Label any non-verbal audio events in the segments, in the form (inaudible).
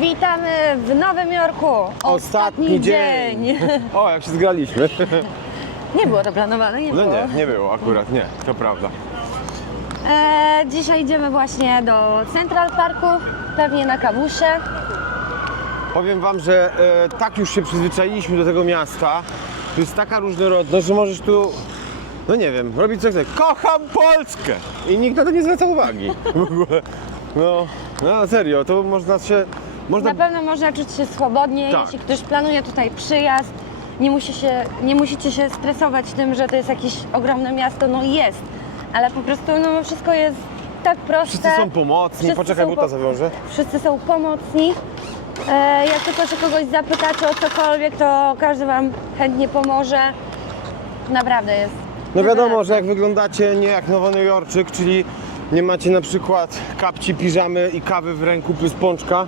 Witamy w Nowym Jorku. Ostatni dzień. O, jak się zgraliśmy. (laughs) Nie było to planowane, nie No było. nie, nie było akurat, nie, to prawda. E, dzisiaj idziemy właśnie do Central Parku, pewnie na kawusie. Powiem wam, że e, tak już się przyzwyczailiśmy do tego miasta. Tu jest taka różnorodność, że możesz tu, no nie wiem, robić co chcesz. Kocham Polskę! I nikt na to nie zwraca uwagi. (laughs) W ogóle. No, no serio, to można się, można... Na pewno można czuć się swobodnie, Tak. jeśli ktoś planuje tutaj przyjazd. Nie, musi się, nie musicie się stresować tym, że to jest jakieś ogromne miasto. No jest, ale po prostu no, wszystko jest tak proste. Wszyscy są pomocni, Wszyscy poczekaj, buta po- zawiążę. Wszyscy są pomocni. E, jak tylko się kogoś zapytacie o cokolwiek, to każdy Wam chętnie pomoże. Naprawdę jest. No wiadomo, że jak wyglądacie nie jak Nowonojorczyk, czyli nie macie na przykład kapci, piżamy i kawy w ręku plus pączka,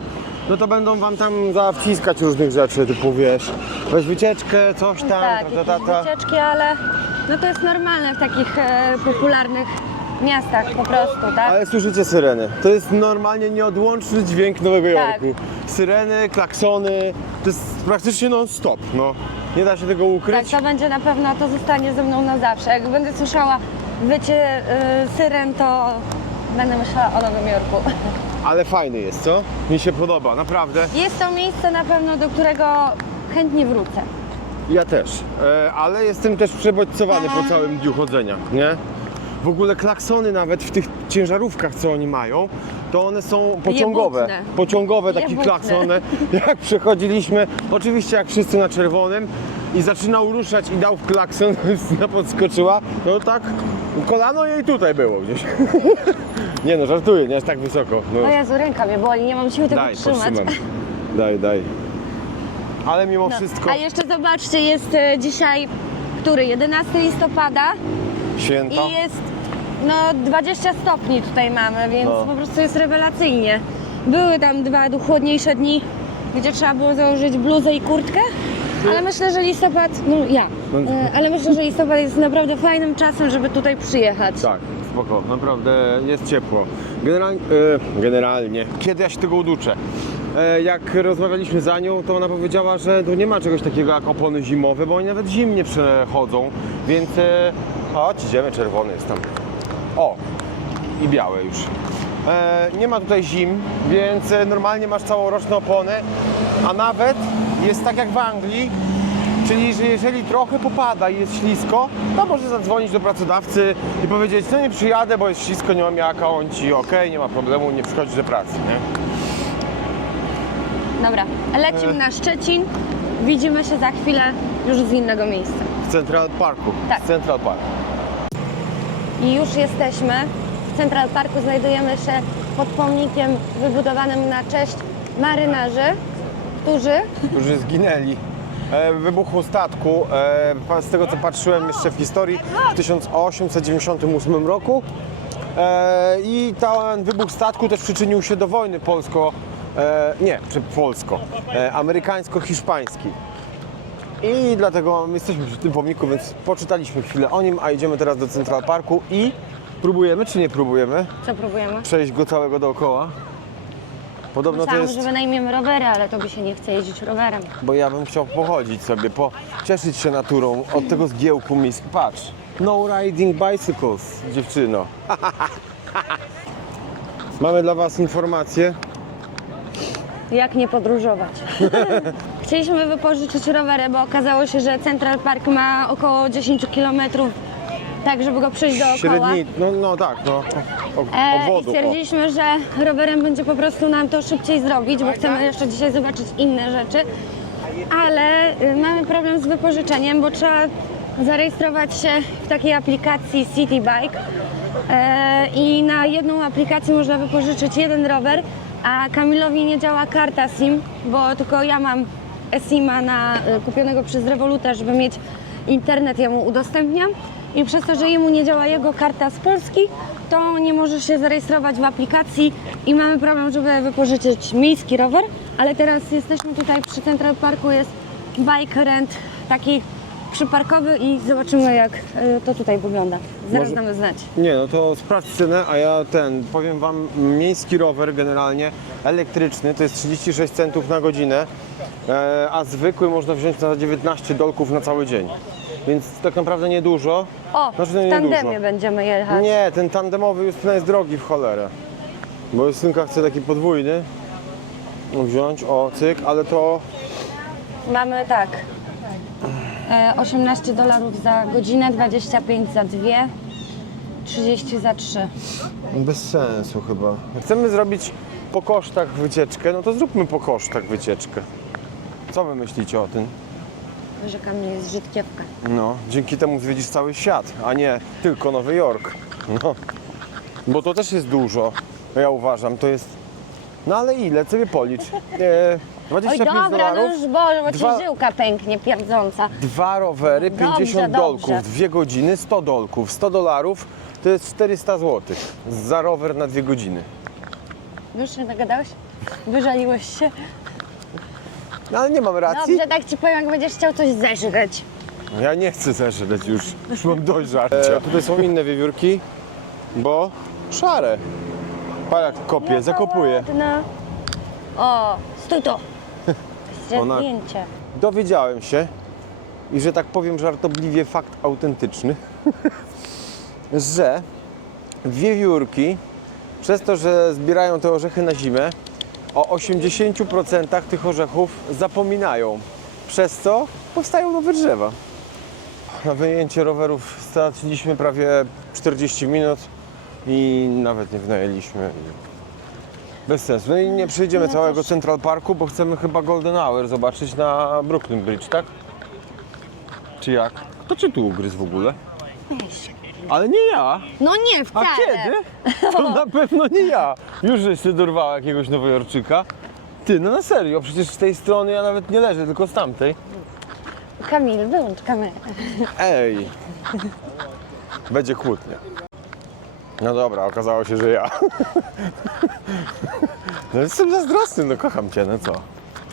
no to będą wam tam zawciskać różnych rzeczy, typu wiesz, weź wycieczkę, coś tam, tak, ta, ta, ta, ta. wycieczki, ale no to jest normalne w takich e, popularnych miastach po prostu, tak? Ale słyszycie syreny. To jest normalnie nieodłączny dźwięk Nowego Tak. Jorku. Syreny, klaksony, to jest praktycznie non-stop, no. Nie da się tego Tak, ukryć. to będzie na pewno, to zostanie ze mną na zawsze. Jak będę słyszała wycie y, syren, to będę myślała o Nowym Jorku. (laughs) Ale fajny jest, co? Mi się podoba, naprawdę. Jest to miejsce na pewno, do którego chętnie wrócę. Ja też, e, ale jestem też przebodźcowany po całym dniu chodzenia, nie? W ogóle klaksony nawet w tych ciężarówkach, co oni mają, to one są pociągowe. Jebutne. Pociągowe takie Jebutne. klaksony. (laughs) Jak przechodziliśmy, oczywiście jak wszyscy na czerwonym i zaczynał ruszać i dał w klakson, (laughs) na podskoczyła, no tak, kolano jej tutaj było gdzieś. (laughs) Nie no, żartuję, nie aż tak wysoko. No. O Jezu, ręka mnie boli, nie mam siły tego Daj, trzymać. powstrzymam. (laughs) Daj, daj. Ale mimo No. wszystko, A jeszcze zobaczcie, jest e, dzisiaj, który? 11 listopada święto. i jest no 20 stopni tutaj mamy, więc No. po prostu jest rewelacyjnie. Były tam dwa chłodniejsze dni, gdzie trzeba było założyć bluzę i kurtkę, ale myślę, że listopad, no ja, No. e, ale myślę, że listopad jest naprawdę fajnym czasem, żeby tutaj przyjechać. Tak, spoko, naprawdę jest ciepło. Generalnie, e, generalnie, kiedy ja się tego uduczę? E, jak rozmawialiśmy z Anią, to ona powiedziała, że tu nie ma czegoś takiego jak opony zimowe, bo oni nawet zimnie przechodzą, więc e, chodź, idziemy, czerwony jest tam. O, i białe już. Nie ma tutaj zim, więc normalnie masz całoroczne opony, a nawet jest tak jak w Anglii, Czyli, że jeżeli trochę popada i jest ślisko, to może zadzwonić do pracodawcy i powiedzieć, no nie przyjadę, bo jest ślisko, nie mam jaka, on ci okej, nie ma problemu, nie przychodzisz do pracy, nie? Dobra, lecimy na Szczecin, widzimy się za chwilę już z innego miejsca. W Central Parku. Tak. W Central Park. I już jesteśmy. W Central Parku znajdujemy się pod pomnikiem wybudowanym na cześć marynarzy, którzy Którzy zginęli. E, wybuchu statku, e, z tego co patrzyłem jeszcze w historii, w 1898 roku. E, I ten wybuch statku też przyczynił się do wojny polsko, nie, czy polsko, amerykańsko-hiszpańskiej. I dlatego my jesteśmy przy tym pomniku, więc poczytaliśmy chwilę o nim, a idziemy teraz do Central Parku i próbujemy, czy nie próbujemy, co próbujemy? przejść go całego dookoła. Podobno to Myślałam, jest... że wynajmiemy rowery, ale to by się nie chce jeździć rowerem. Bo ja bym chciał pochodzić sobie, po, cieszyć się naturą od tego zgiełku miejsk. Patrz, no riding bicycles, dziewczyno. (laughs) Mamy dla Was informację. Jak nie podróżować? (laughs) Chcieliśmy wypożyczyć rowery, bo okazało się, że Central Park ma około 10 km, tak żeby go przejść dookoła. Średni, no, no tak, no, E, I obwodu. O. stwierdziliśmy, że rowerem będzie po prostu nam to szybciej zrobić, bo chcemy jeszcze dzisiaj zobaczyć inne rzeczy. Ale y, mamy problem z wypożyczeniem, bo trzeba zarejestrować się w takiej aplikacji City Bike. E, I na jedną aplikację można wypożyczyć jeden rower, a Kamilowi nie działa karta SIM, bo tylko ja mam SIM-a na, y, kupionego przez Revoluta, żeby mieć internet, ja mu udostępniam. I przez to, że jemu nie działa jego karta z Polski, to nie może się zarejestrować w aplikacji i mamy problem, żeby wypożyczyć miejski rower, ale teraz jesteśmy tutaj przy Central Parku, jest bike rent taki przyparkowy i zobaczymy jak y, to tutaj wygląda. Zaraz Może- damy znać. Nie, no to sprawdź cenę, a ja ten, powiem Wam, miejski rower generalnie, elektryczny, to jest 36 centów na godzinę, e, a zwykły można wziąć za 19 dolków na cały dzień. Więc tak naprawdę niedużo. O, Znaczy, w tandemie dużo. będziemy jechać. Nie, ten tandemowy Justyna jest drogi w cholerę. Bo Justynka chce taki podwójny wziąć, o cyk, ale to Mamy tak. e, 18 dolarów za godzinę, 25 za dwie, 30 za trzy. bez sensu chyba. Chcemy zrobić po kosztach wycieczkę, no to zróbmy po kosztach wycieczkę. Co wy myślicie o tym? Że Kamil jest żytkiewka. No, dzięki temu zwiedzisz cały świat, a nie tylko Nowy Jork. No, bo to też jest dużo, ja uważam, to jest... No ale ile? Sobie policz. E, Oj 25 dobra, no dolarów, już Boże, bo Dwa- ci żyłka pęknie pierdząca. dwa rowery, Dobrze, 50 dobrze. dolków, dwie godziny, 100 dolków. 100 dolarów to jest 400 zł za rower na dwie godziny. Już się nagadałeś? Wyżaliłeś się? No ale nie mam racji. Dobrze, tak ci powiem, jak będziesz chciał coś zeżreć. Ja nie chcę zeżreć już, już mam dość żarcia. E, tutaj są inne wiewiórki, bo szare. Pa jak kopie, zakopuje. Ładna. O, stój to. (laughs) Ona- Zdjęcie. Dowiedziałem się i że tak powiem żartobliwie fakt autentyczny, (laughs) że wiewiórki przez to, że zbierają te orzechy na zimę, o 80% tych orzechów zapominają. Przez co powstają nowe drzewa. Na wyjęcie rowerów straciliśmy prawie 40 minut i nawet nie wynajęliśmy. Bez sensu. No i nie przejdziemy całego też. Central Parku, bo chcemy chyba Golden Hour zobaczyć na Brooklyn Bridge, tak? Czy jak? Kto czy tu ugryzł w ogóle? Ale nie ja. No nie, A wcale. kiedy? To na pewno nie ja. Już żeś się dorwała jakiegoś nowojorczyka. Ty, no na serio, przecież z tej strony ja nawet nie leżę, tylko z tamtej. Kamil, wyłącz kamerę. Ej! Będzie kłótnia. No dobra, okazało się, że ja. No jestem zazdrosny, no kocham cię, no co?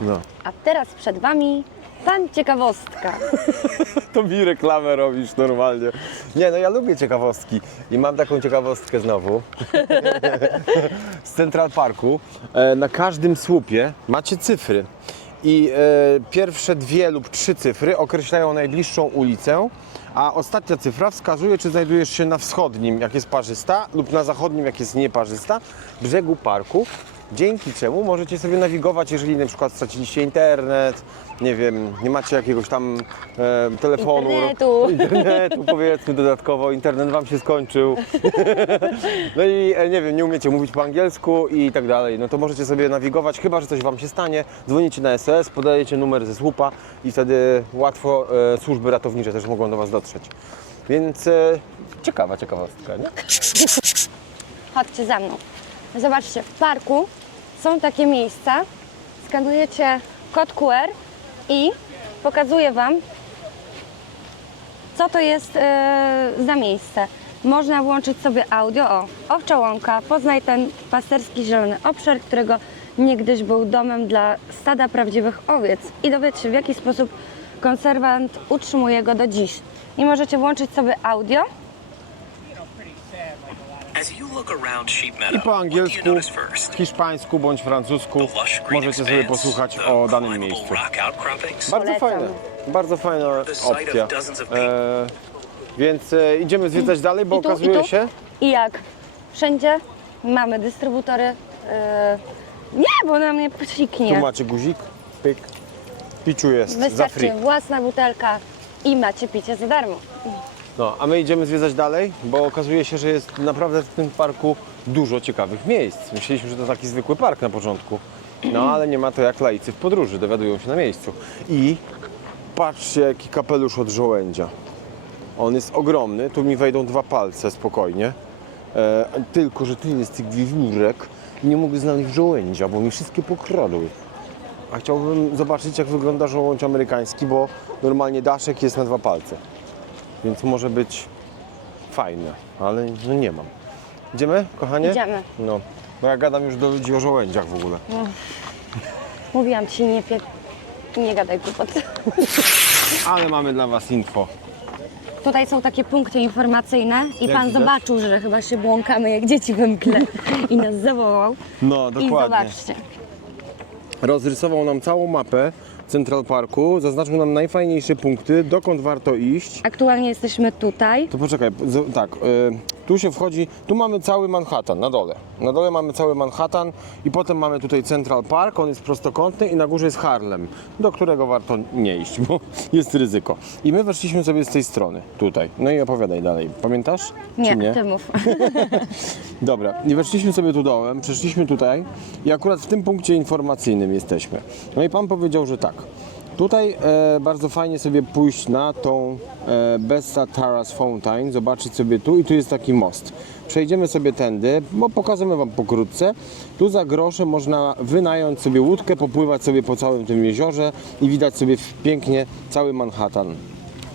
No. A teraz przed wami pan ciekawostka. (laughs) To mi reklamę robisz normalnie. Nie, no ja lubię ciekawostki i mam taką ciekawostkę znowu. (laughs) Z Central Parku. E, Na każdym słupie macie cyfry. I e, pierwsze dwie lub trzy cyfry określają najbliższą ulicę, a ostatnia cyfra wskazuje, czy znajdujesz się na wschodnim, jak jest parzysta, lub na zachodnim, jak jest nieparzysta, brzegu parku. Dzięki czemu możecie sobie nawigować, jeżeli na przykład straciliście internet, nie wiem, nie macie jakiegoś tam e, telefonu, Internetu. internetu (laughs) powiedzmy dodatkowo, internet wam się skończył. (laughs) No i e, nie wiem, nie umiecie mówić po angielsku i tak dalej, no to możecie sobie nawigować, chyba że coś wam się stanie, dzwonicie na SOS, podajecie numer ze słupa i wtedy łatwo e, służby ratownicze też mogą do was dotrzeć. Więc e, ciekawa ciekawostka, nie? Chodźcie za mną. Zobaczcie, w parku są takie miejsca. Skanujecie kod QR i pokazuję Wam, co to jest e, za miejsce. Można włączyć sobie audio. O, owcza łąka, poznaj ten pasterski zielony obszar, którego niegdyś był domem dla stada prawdziwych owiec. I dowiedz się, w jaki sposób konserwant utrzymuje go do dziś. I możecie włączyć sobie audio. As you look around Sheep I po angielsku, hiszpańsku bądź francusku możecie sobie posłuchać o danym miejscu. Bardzo fajne, bardzo fajna opcja. E, więc e, idziemy zwiedzać dalej, bo I tu, i okazuje tu. się, I jak? Wszędzie mamy dystrybutory. Yy... Nie, bo na mnie tu psiknie. macie guzik, pyk, piciu jest za Wystarczy free. własna butelka i macie picie za darmo. No, a my idziemy zwiedzać dalej, bo okazuje się, że jest naprawdę w tym parku dużo ciekawych miejsc. Myśleliśmy, że to taki zwykły park na początku. No, ale nie ma to jak laicy w podróży, dowiadują się na miejscu. I patrzcie, jaki kapelusz od żołędzia. On jest ogromny, tu mi wejdą dwa palce spokojnie. E, tylko, że tu jest tych wiewiórek i nie mogę znaleźć żołędzia, bo mi wszystkie pokradły. A chciałbym zobaczyć, jak wygląda żołądź amerykański, bo normalnie daszek jest na dwa palce. Więc może być fajne, ale no nie mam. Idziemy, kochanie? Idziemy. No. No ja gadam już do ludzi o żołędziach w ogóle. Mówiłam ci, nie pie... Nie gadaj głupot. Ale mamy dla Was info. Tutaj są takie punkty informacyjne i Jak pan widać. zobaczył, że chyba się błąkamy jak dzieci we mgle i nas zawołał. No, I dokładnie. zobaczcie. Rozrysował nam całą mapę Central Parku, zaznaczył nam najfajniejsze punkty, dokąd warto iść. Aktualnie jesteśmy tutaj. To poczekaj, z- tak, y, tu się wchodzi, tu mamy cały Manhattan na dole. Na dole mamy cały Manhattan i potem mamy tutaj Central Park, on jest prostokątny i na górze jest Harlem, do którego warto nie iść, bo (laughs) jest ryzyko. I my weszliśmy sobie z tej strony, tutaj. No i opowiadaj dalej. Pamiętasz? Nie, nie? ty mów. (laughs) Dobra, i weszliśmy sobie tu dołem, przeszliśmy tutaj i akurat w tym punkcie informacyjnym jesteśmy. No i pan powiedział, że tak. Tutaj e, bardzo fajnie sobie pójść na tą e, Besta Terrace Fountain, zobaczyć sobie tu i tu jest taki most. Przejdziemy sobie tędy, bo pokażemy Wam pokrótce. Tu za grosze można wynająć sobie łódkę, popływać sobie po całym tym jeziorze i widać sobie pięknie cały Manhattan.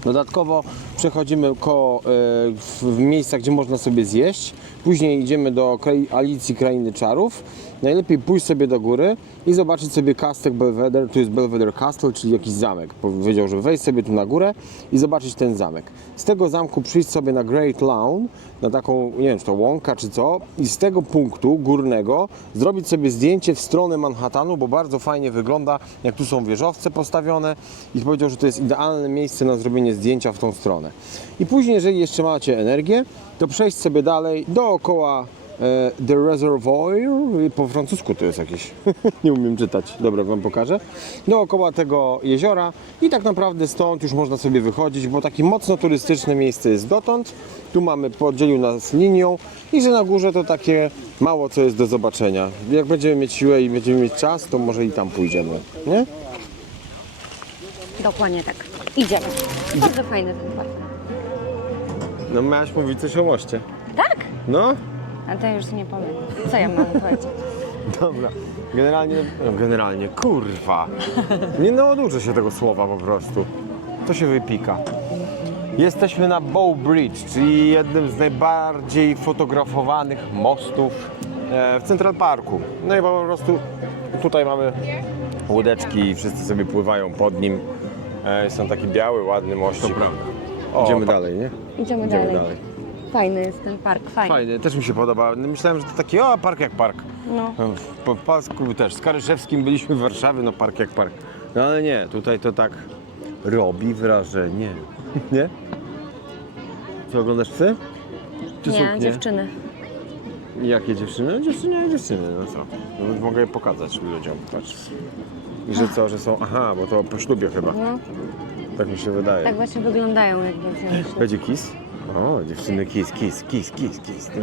Dodatkowo przechodzimy koło, e, w, miejsca, gdzie można sobie zjeść. Później idziemy do Alicji Krainy Czarów. Najlepiej pójść sobie do góry i zobaczyć sobie kastek Belvedere. Tu jest Belvedere Castle, czyli jakiś zamek. Powiedział, że wejść sobie tu na górę i zobaczyć ten zamek. Z tego zamku przyjść sobie na Great Lawn, na taką, nie wiem, czy to łąka czy co, i z tego punktu górnego zrobić sobie zdjęcie w stronę Manhattanu, bo bardzo fajnie wygląda, jak tu są wieżowce postawione i powiedział, że to jest idealne miejsce na zrobienie zdjęcia w tą stronę. I później, jeżeli jeszcze macie energię, to przejść sobie dalej dookoła The Reservoir, po francusku to jest jakieś, (laughs) nie umiem czytać, dobra, wam pokażę, dookoła tego jeziora i tak naprawdę stąd już można sobie wychodzić, bo takie mocno turystyczne miejsce jest dotąd, tu mamy, podzielił nas linią i że na górze to takie mało co jest do zobaczenia. Jak będziemy mieć siłę i będziemy mieć czas, to może i tam pójdziemy, nie? Dokładnie tak. Idziemy. Bardzo fajny ten park. No miałaś mówić coś o moście. Tak? No, A to już nie powiem. Co ja mam powiedzieć? Dobra. Generalnie, no generalnie, kurwa. Nie nauczę się tego słowa po prostu. To się wypika. Jesteśmy na Bow Bridge, czyli jednym z najbardziej fotografowanych mostów e, w Central Parku. No i po prostu tutaj mamy łódeczki i wszyscy sobie pływają pod nim. E, Są taki biały, ładny mościk. Idziemy dalej, nie? Idziemy, Idziemy dalej. dalej. Fajny jest ten park, fajny. Fajny, też mi się podoba. Myślałem, że to taki, o, park jak park. No. Po pasku też, z Karyszewskim byliśmy w Warszawie, no park jak park. No ale nie, tutaj to tak robi wrażenie. (laughs) Nie? Co, oglądasz psy? Czy Nie, suknie? dziewczyny. Jakie dziewczyny? No dziewczyny i dziewczyny, no co? No, mogę je pokazać ludziom, patrz. I że co, że są, aha, bo to po ślubie chyba. No, Tak mi się wydaje. tak właśnie wyglądają jak dziewczyny. Będzie kiss? O, dziewczyny kiss, kiss, kiss, kiss, kiss. No.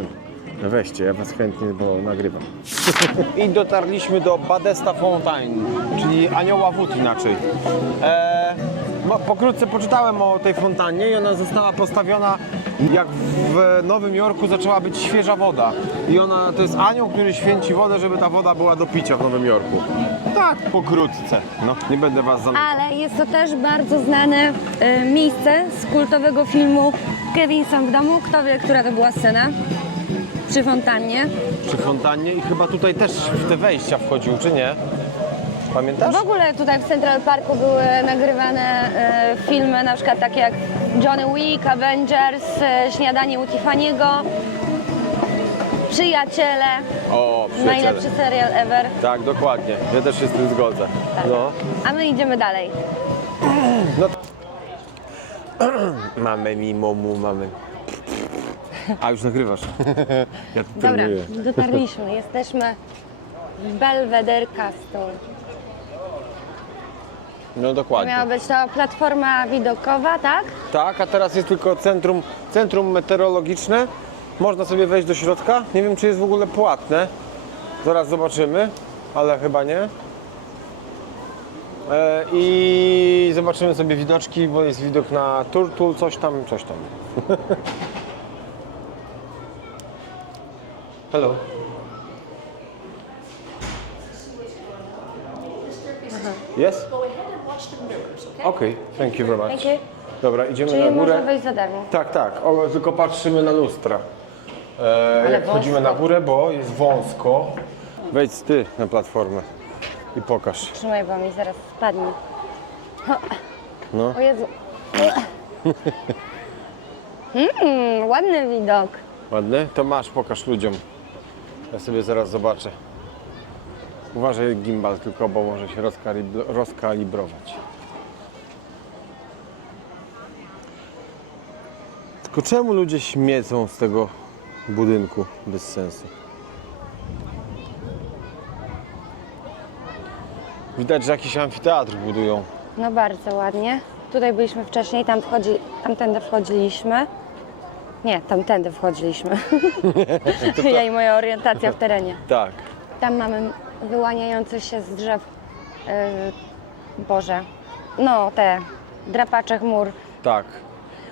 No weźcie, ja was chętnie, bo nagrywam. (laughs) I dotarliśmy do Badesta Fountain, czyli anioła wód inaczej. E, no, pokrótce poczytałem o tej fontannie i ona została postawiona jak w Nowym Jorku zaczęła być świeża woda. I ona to jest anioł, który święci wodę, żeby ta woda była do picia w Nowym Jorku. Tak, pokrótce. No, nie będę was zamykał. Ale jest to też bardzo znane e, miejsce z kultowego filmu Kevin sam w domu. Kto wie, która to była scena? Przy fontannie. przy fontannie i chyba tutaj też w te wejścia wchodził, czy nie? Pamiętasz? W ogóle tutaj w Central Parku były nagrywane e, filmy, na przykład takie jak Johnny Wick, Avengers, e, Śniadanie u Tiffany'ego, Przyjaciele, O, przyjaciele. najlepszy serial ever. Tak, dokładnie. Ja też się z tym zgodzę. No. A my idziemy dalej. no. (clears throat) mamy mimomu, mamy. A już nagrywasz. ja tu Dobra, pilnuję. dotarliśmy. Jesteśmy w Belvedere Castle. No dokładnie. Miała być to platforma widokowa, tak? Tak, a teraz jest tylko centrum, centrum meteorologiczne. Można sobie wejść do środka. Nie wiem, czy jest w ogóle płatne. Zaraz zobaczymy, ale chyba nie. E, I zobaczymy sobie widoczki, bo jest widok na Turtul, coś tam, coś tam. (laughs) Hello. Yes? Go ahead and watch the mirrors, okay? Okay, thank you very much. Dobra, idziemy Czyli na górę. można wejść za darmo. Tak, tak, o, tylko patrzymy na lustra. E, jak wchodzimy wąsko. na górę, bo jest wąsko. Wejdź ty na platformę i pokaż. Trzymaj, bo mi zaraz spadnie. No. O Jezu. Mm, ładny widok. Ładny? To masz, pokaż ludziom. Ja sobie zaraz zobaczę. Uważaj gimbal tylko, bo może się rozkalibro- rozkalibrować. Tylko czemu ludzie śmiecą z tego budynku bez sensu? Widać, że jakiś amfiteatr budują. No bardzo ładnie. Tutaj byliśmy wcześniej, tam wchodzi, tamtędy wchodziliśmy. Nie, tamtędy wchodziliśmy. (laughs) ja i moja orientacja w terenie. (laughs) Tak. Tam mamy wyłaniające się z drzew, yy, Boże, no te drapacze chmur, Tak.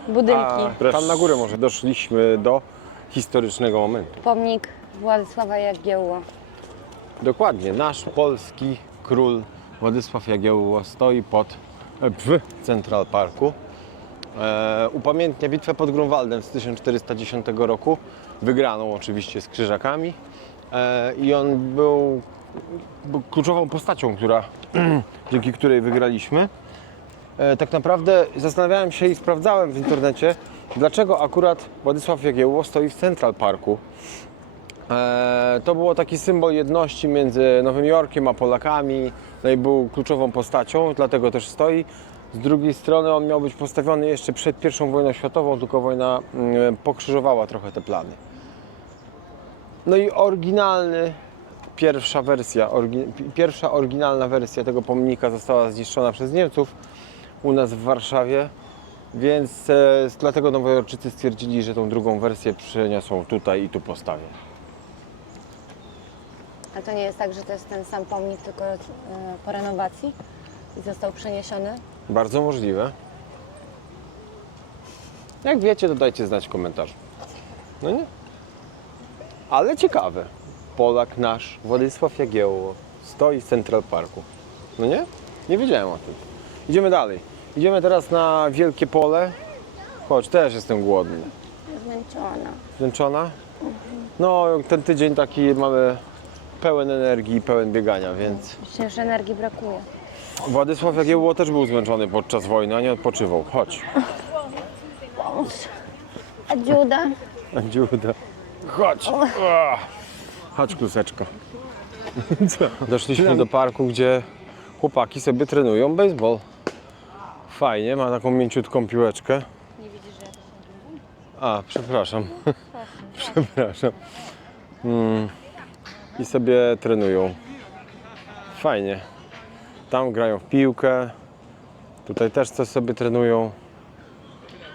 budynki. A tam na górę może doszliśmy do historycznego momentu. Pomnik Władysława Jagiełło. Dokładnie, nasz polski król Władysław Jagiełło stoi pod, e, w Central Parku. E, upamiętnia bitwę pod Grunwaldem z 1410 roku, wygraną oczywiście z Krzyżakami. E, I on był, kluczową postacią, która, (clears throat) dzięki której wygraliśmy. E, tak naprawdę zastanawiałem się i sprawdzałem w internecie, dlaczego akurat Władysław Jagiełło stoi w Central Parku. E, To było taki symbol jedności między Nowym Jorkiem a Polakami. No i był kluczową postacią, dlatego też stoi. Z drugiej strony on miał być postawiony jeszcze przed I wojną światową, tylko wojna mm, pokrzyżowała trochę te plany. No i oryginalny, pierwsza wersja, orgi, pierwsza oryginalna wersja tego pomnika została zniszczona przez Niemców u nas w Warszawie. Więc e, dlatego Nowojorczycy stwierdzili, że tą drugą wersję przeniosą tutaj i tu postawią. A to nie jest tak, że to jest ten sam pomnik, tylko e, po renowacji i został przeniesiony? Bardzo możliwe. Jak wiecie, to dajcie znać w komentarzu. No nie? Ale ciekawe. Polak nasz, Władysław Jagiełło, stoi w Central Parku. No nie? Nie wiedziałem o tym. Idziemy dalej. Idziemy teraz na Wielkie Pole. Chodź, też jestem głodny. Zmęczona. Zmęczona? No, ten tydzień taki mamy pełen energii i pełen biegania, więc Przecież energii brakuje. Władysław Jagiełło też był zmęczony podczas wojny, a nie odpoczywał. Chodź. A dziuda? Dziuda. Chodź. Ua. Chodź, kluseczko. Doszliśmy do parku, gdzie chłopaki sobie trenują baseball. Fajnie, ma taką mięciutką piłeczkę. Nie widzisz, że ja A, przepraszam. (laughs) przepraszam. Mm. I sobie trenują. Fajnie. Tam grają w piłkę. Tutaj też coś sobie trenują.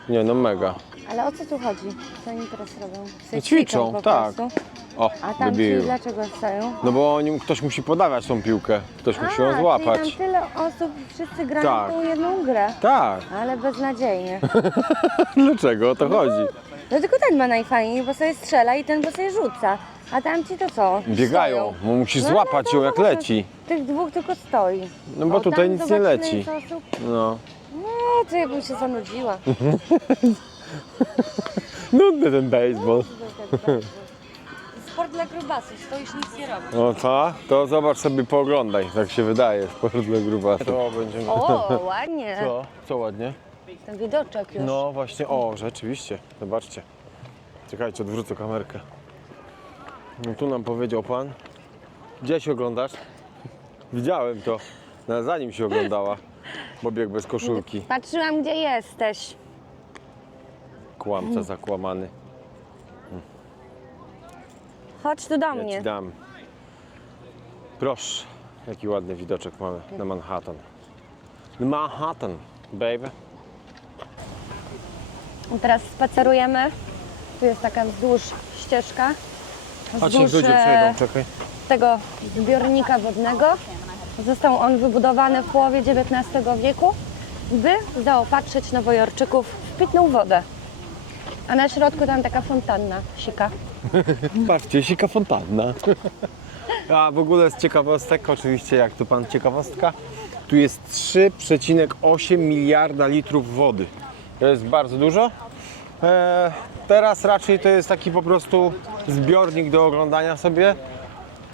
Nie no, mega. Ale o co tu chodzi? Co oni teraz robią? No ćwiczą, po tak. prostu. O, A tam ci wybił. dlaczego stoją? No bo oni, ktoś musi podawać tą piłkę. Ktoś musi ją złapać. Czyli tam tyle osób, wszyscy grają Tak. tą jedną grę. Tak. Ale beznadziejnie. (laughs) Dlaczego o to chodzi? No tylko ten ma najfajniej, bo sobie strzela i ten, bo sobie rzuca. A tamci to co? Biegają, Stoją. bo musisz No, złapać no, ją jak zobacz, leci. Tych dwóch tylko stoi. No bo O, tutaj nic nie zobacz, ile leci. jest osób. No. No, to ja bym się zanudziła. (laughs) Nudny ten baseball. Sport dla grubasów, stoisz nic nie robisz. No co? To zobacz sobie, pooglądaj, tak się wydaje, sport dla grubasów. To będziemy... O, ładnie. Co? Co ładnie? Ten widoczek już. No właśnie, o, rzeczywiście, zobaczcie. Czekajcie, odwrócę kamerkę. No tu nam powiedział pan. Gdzie się oglądasz? Widziałem to, no, zanim się oglądała, bo biegł bez koszulki. Patrzyłam, gdzie jesteś. Kłamca zakłamany. Chodź tu do Ja mnie. ci dam. Proszę, jaki ładny widoczek mamy na Manhattan. Manhattan, baby. Teraz spacerujemy. Tu jest taka wzdłuż ścieżka. Wzdłuż ludzie przejdą, czekaj. tego zbiornika wodnego. Został on wybudowany w połowie XIX wieku, by zaopatrzyć Nowojorczyków w pitną wodę. A na środku tam taka fontanna sika. (laughs) Patrzcie, sika fontanna. (laughs) A w ogóle z ciekawostek, oczywiście jak tu pan ciekawostka, tu jest 3,8 miliarda litrów wody. To jest bardzo dużo. E, teraz raczej to jest taki po prostu zbiornik do oglądania sobie.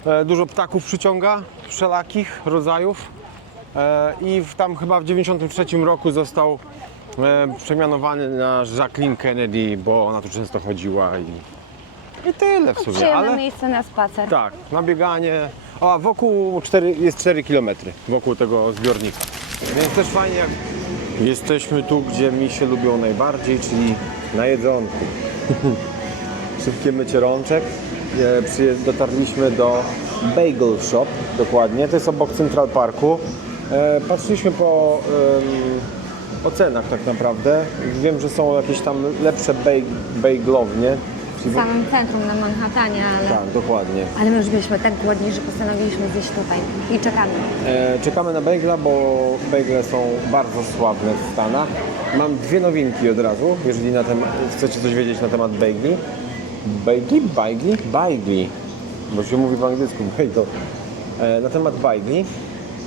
E, dużo ptaków przyciąga, wszelakich rodzajów. E, I tam chyba w 93 roku został e, przemianowany na Jacqueline Kennedy, bo ona tu często chodziła i, i tyle w sumie. Przyjemne Ale miejsce na spacer. tak, na bieganie. O, a wokół 4, jest 4 km wokół tego zbiornika. Więc też fajnie jak jesteśmy tu, gdzie mi się lubią najbardziej, czyli na jedzonku. (laughs) Szybkie mycie rączek. Dotarliśmy do Bagel Shop, dokładnie. To jest obok Central Parku. E, Patrzyliśmy po em, ocenach tak naprawdę. Wiem, że są jakieś tam lepsze bag- bagelownie. W samym centrum na Manhattanie, ale, Tak, dokładnie. ale my już byliśmy tak głodni, że postanowiliśmy zjeść tutaj i czekamy. E, czekamy na bagla, bo bagle są bardzo sławne w Stanach. Mam dwie nowinki od razu, jeżeli na tem- chcecie coś wiedzieć na temat bagli. Bagli? Bagli? Bagli. Bo się mówi po angielsku. E, na temat bagli.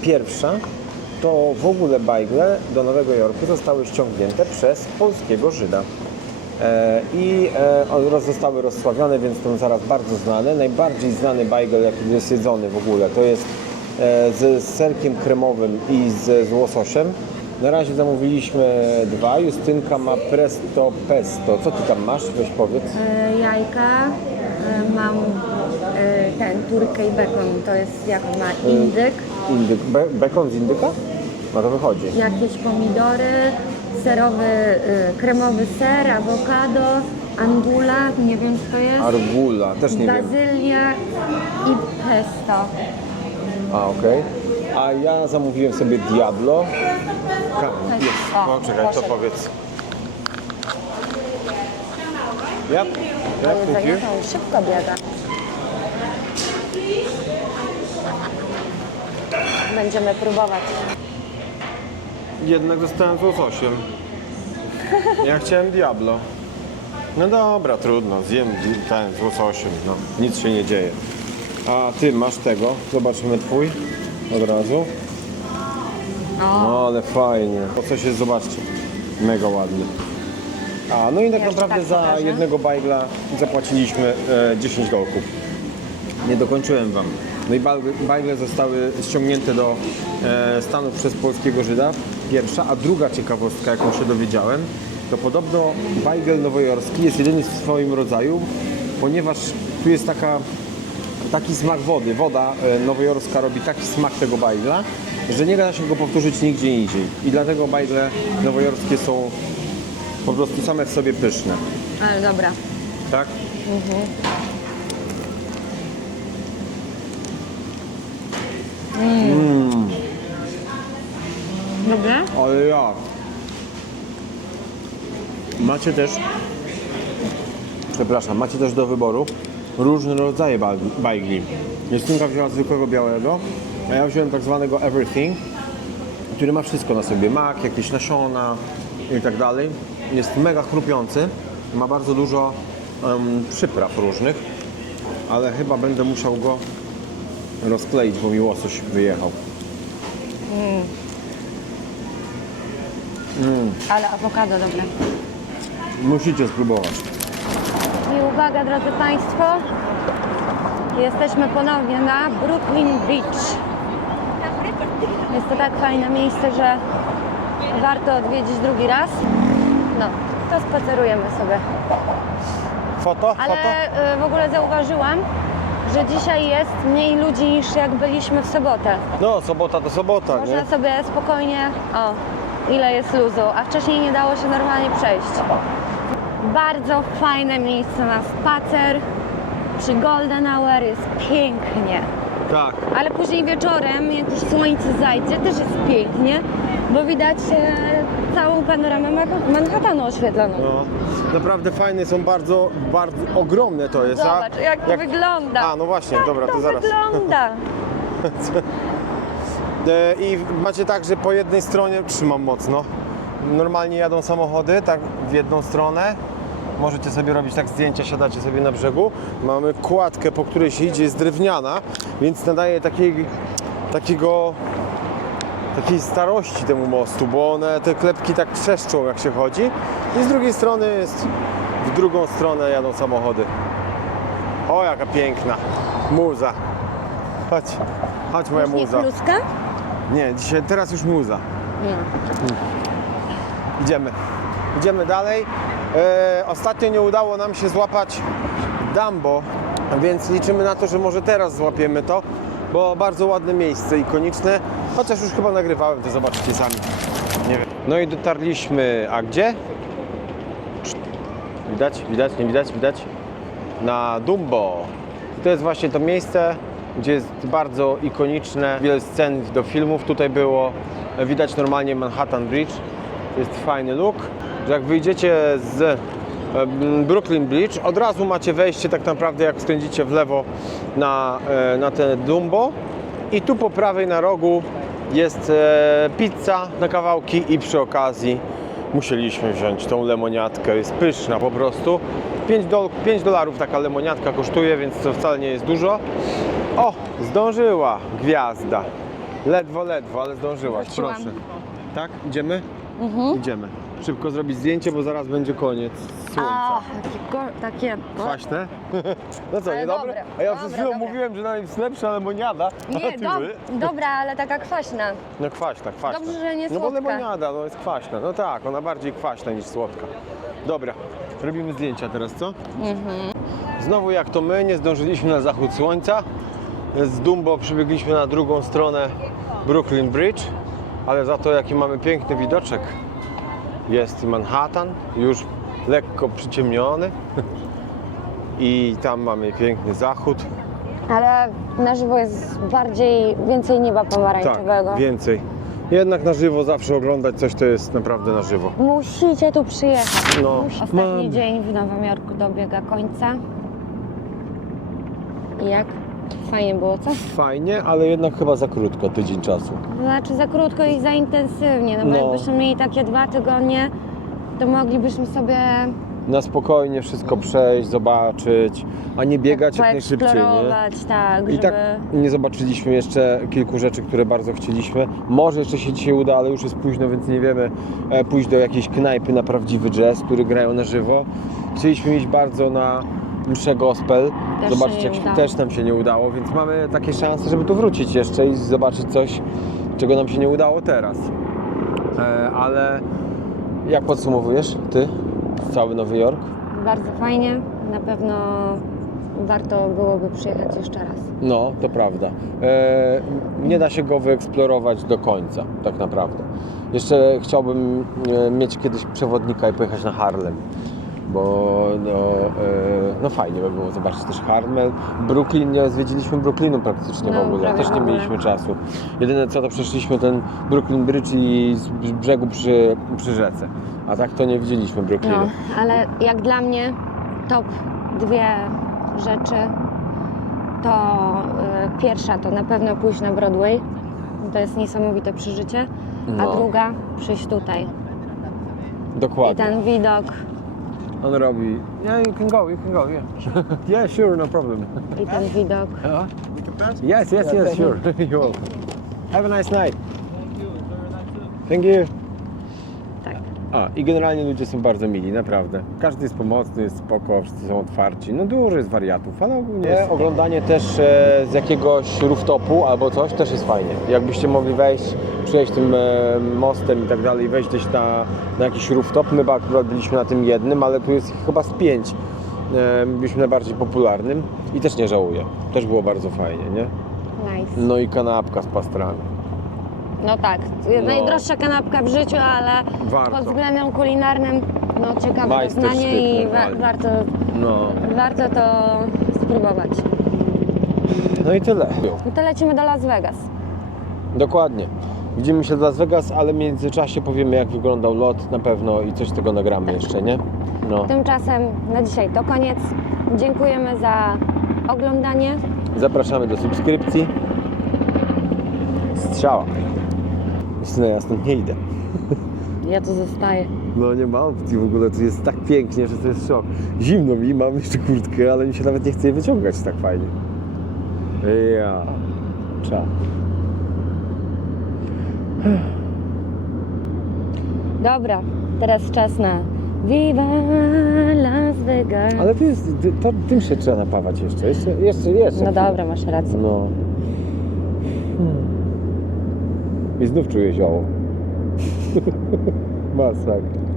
Pierwsza to w ogóle bagle do Nowego Jorku zostały ściągnięte przez polskiego Żyda. E, I e, one roz- zostały rozsławione, więc to zaraz bardzo znane. Najbardziej znany bajgel, jaki jest jedzony w ogóle, to jest z serkiem kremowym i z, z łososiem. Na razie zamówiliśmy dwa. Justynka ma presto pesto. Co ty tam masz? Weź powiedz. E, jajka, e, mam e, ten turkę i bekon, to jest jak on ma, indyk, Indyk. Be bekon z indyka? No to wychodzi. jakieś pomidory, serowy, e, kremowy ser, awokado, angula, nie wiem co to jest, Argula, też nie wiem. bazylia i pesto. A, okej. A ja zamówiłem sobie Diablo. Ka- jest. O, czekaj, to proszę. powiedz. Yep. Yep, thank Jedzenie you. to szybko biega. Będziemy próbować. Jednak zostałem z łososiem. Ja chciałem Diablo. No dobra, trudno, zjem di- ten z łososiem, no. Nic się nie dzieje. A ty masz tego, zobaczymy twój od razu. No ale fajnie. Łosoś jest, zobaczcie, mega ładny. A, no i tak Jeszcze naprawdę tak za pokażę. jednego bajgla zapłaciliśmy e, 10 dolków. Nie dokończyłem Wam. No i bajgle- bajgle zostały ściągnięte do e, Stanów przez polskiego Żyda. Pierwsza, a druga ciekawostka, jaką się dowiedziałem, to podobno bajgel nowojorski jest jedyny w swoim rodzaju, ponieważ tu jest taka, taki smak wody. Woda e, nowojorska robi taki smak tego bajgla, że nie da się go powtórzyć nigdzie indziej. I dlatego bajgle nowojorskie są po prostu same w sobie pyszne. Ale dobra. Tak? Dobre? Ale ja. Macie też, przepraszam, macie też do wyboru różne rodzaje bajgli. Justynka wzięła zwykłego białego, a ja wziąłem tak zwanego everything, który ma wszystko na sobie. Mak, jakieś nasiona i tak dalej. Jest mega chrupiący, ma bardzo dużo em, przypraw różnych, ale chyba będę musiał go rozkleić, bo mi łosoś wyjechał. Ale awokado dobre. Musicie spróbować. I uwaga, drodzy Państwo, jesteśmy ponownie na Brooklyn Beach. Jest to tak fajne miejsce, że warto odwiedzić drugi raz. No, to spacerujemy sobie. Foto? Ale y, w ogóle zauważyłam, że dzisiaj jest mniej ludzi niż jak byliśmy w sobotę. No, sobota to sobota, Można nie? sobie spokojnie, o, ile jest luzu, a wcześniej nie dało się normalnie przejść. Bardzo fajne miejsce na spacer. Przy Golden Hour jest pięknie. Tak. Ale później wieczorem, jak już słońce zajdzie, też jest pięknie, bo widać e, całą panoramę Ma- Manhattanu oświetloną. No, naprawdę fajne są bardzo, bardzo ogromne to jest. a- Zobacz, jak to wygląda. A, no właśnie, Jak dobra, to, to zaraz. wygląda. (laughs) E, I macie tak, że po jednej stronie trzymam mocno. Normalnie jadą samochody, tak w jedną stronę. Możecie sobie robić tak zdjęcia, siadacie sobie na brzegu. Mamy kładkę, po której się idzie, jest drewniana, więc nadaje takiej, takiego takiej starości temu mostu, bo one, te klepki tak trzeszczą jak się chodzi. I z drugiej strony jest, w drugą stronę jadą samochody. O, jaka piękna muza. Chodź, chodź moja muza. kluska? Nie, dzisiaj, teraz już muza. Nie. Idziemy. Idziemy dalej. E, ostatnio nie udało nam się złapać Dumbo, więc liczymy na to, że może teraz złapiemy to, bo bardzo ładne miejsce, ikoniczne. Chociaż już chyba nagrywałem, to zobaczycie sami. Nie wiem. No i dotarliśmy, a gdzie? Widać, widać, nie widać, widać? Na Dumbo. To jest właśnie to miejsce, gdzie jest bardzo ikoniczne, wiele scen do filmów tutaj było. Widać normalnie Manhattan Bridge. Jest fajny look, że jak wyjdziecie z Brooklyn Bridge, od razu macie wejście tak naprawdę jak skręcicie w lewo na, e, na te Dumbo i tu po prawej na rogu jest e, pizza na kawałki i przy okazji musieliśmy wziąć tą lemoniatkę, jest pyszna po prostu. 5, dol 5 dolarów taka lemoniatka kosztuje, więc to wcale nie jest dużo. O, zdążyła gwiazda. Ledwo, ledwo, ale zdążyłaś, proszę. Tak, idziemy? Idziemy. Szybko zrobić zdjęcie, bo zaraz będzie koniec słońca. A, takie, go- takie no, Kwaśne? (laughs) No co, Ale nie dobre? A ja przed dobre, chwilą dobre. mówiłem, że nawet jest lepsza lemoniada. a Nie, ty dob- wy? dobra, ale taka kwaśna. No kwaśna, kwaśna. Dobrze, że nie No bo słodka. lemoniada, no jest kwaśna. No tak, ona bardziej kwaśna niż słodka. Dobra, robimy zdjęcia teraz, co? Mhm. Znowu jak to my, nie zdążyliśmy na zachód słońca. Z Dumbo przybiegliśmy na drugą stronę Brooklyn Bridge, ale za to jaki mamy piękny widoczek. Jest Manhattan, już lekko przyciemniony. (laughs) I tam mamy piękny zachód. Ale na żywo jest bardziej, więcej nieba pomarańczowego. Tak, więcej. Jednak na żywo zawsze oglądać coś to jest naprawdę na żywo. Musicie tu przyjechać. No, Ostatni mam. dzień w Nowym Jorku dobiega końca. I jak? Fajnie było, co? Fajnie, ale jednak chyba za krótko, tydzień czasu. Znaczy za krótko i za intensywnie, no bo No. jakbyśmy mieli takie dwa tygodnie, to moglibyśmy sobie Na spokojnie wszystko przejść, zobaczyć, a nie biegać jak najszybciej, nie? poeksplorować, tak, I żeby... tak nie zobaczyliśmy jeszcze kilku rzeczy, które bardzo chcieliśmy. Może jeszcze się dzisiaj uda, ale już jest późno, więc nie wiemy e, pójść do jakiejś knajpy na prawdziwy jazz, który grają na żywo. Chcieliśmy iść bardzo na mszę gospel, Też zobaczyć jak udało. też nam się nie udało, więc mamy takie szanse, żeby tu wrócić jeszcze i zobaczyć coś, czego nam się nie udało teraz. E, ale jak podsumowujesz ty cały Nowy Jork? Bardzo fajnie, na pewno warto byłoby przyjechać jeszcze raz. No, to prawda. E, nie da się go wyeksplorować do końca, tak naprawdę. Jeszcze chciałbym e, mieć kiedyś przewodnika i pojechać na Harlem, bo no, e, no fajnie by było zobaczyć też Harlem. Brooklyn, nie zwiedziliśmy Brooklynu praktycznie w No, ogóle, prawie też w nie ogóle. mieliśmy czasu. Jedyne co to przeszliśmy ten Brooklyn Bridge i z brzegu przy, przy rzece, a tak to nie widzieliśmy Brooklynu. No, ale jak dla mnie top dwie rzeczy to y, pierwsza to na pewno pójść na Broadway. To jest niesamowite przeżycie. A No. druga przyjść tutaj. I Dokładnie. ten widok, On robi, yeah, you can go, you can go, yeah. (laughs) yeah, sure, no problem. i ten widok. Yes, yes, yes, sure. (laughs) You're welcome. Have a nice night. Thank you. Tak. A, i generalnie ludzie są bardzo mili, naprawdę. Każdy jest pomocny, jest spoko, wszyscy są otwarci. No dużo jest wariatów, ale ogólnie jest... Oglądanie też e, z jakiegoś rooftopu albo coś też jest fajnie. Jakbyście mogli wejść, przejść tym e, mostem i tak dalej, wejść gdzieś na, na jakiś rooftop. My akurat byliśmy na tym jednym, ale tu jest ich chyba z pięć. E, byliśmy najbardziej popularnym i też nie żałuję. Też było bardzo fajnie, nie? Nice. No i kanapka z pastrami. No tak, najdroższa kanapka w życiu, ale Warto. pod względem kulinarnym no ciekawe doznanie i wa- normalnie. warto, No. warto to spróbować. No i tyle. No to lecimy do Las Vegas. Dokładnie. Widzimy się w Las Vegas, ale w międzyczasie powiemy jak wyglądał lot na pewno i coś z tego nagramy jeszcze, nie? No. Tymczasem na dzisiaj to koniec. Dziękujemy za oglądanie. Zapraszamy do subskrypcji. Strzała. Justyna, ja stąd nie idę. (laughs) Ja tu zostaję. No nie ma opcji w ogóle, tu jest tak pięknie, że to jest szok. Zimno mi, mam jeszcze kurtkę, ale mi się nawet nie chce jej wyciągać tak fajnie. Ja. Cza. Dobra, teraz czas na Viva Las Vegas. Ale to jest, to, tym się trzeba napawać jeszcze, jeszcze, jeszcze, jeszcze. No dobra, masz rację. No. I znów czuję zioło. (laughs) Masakra.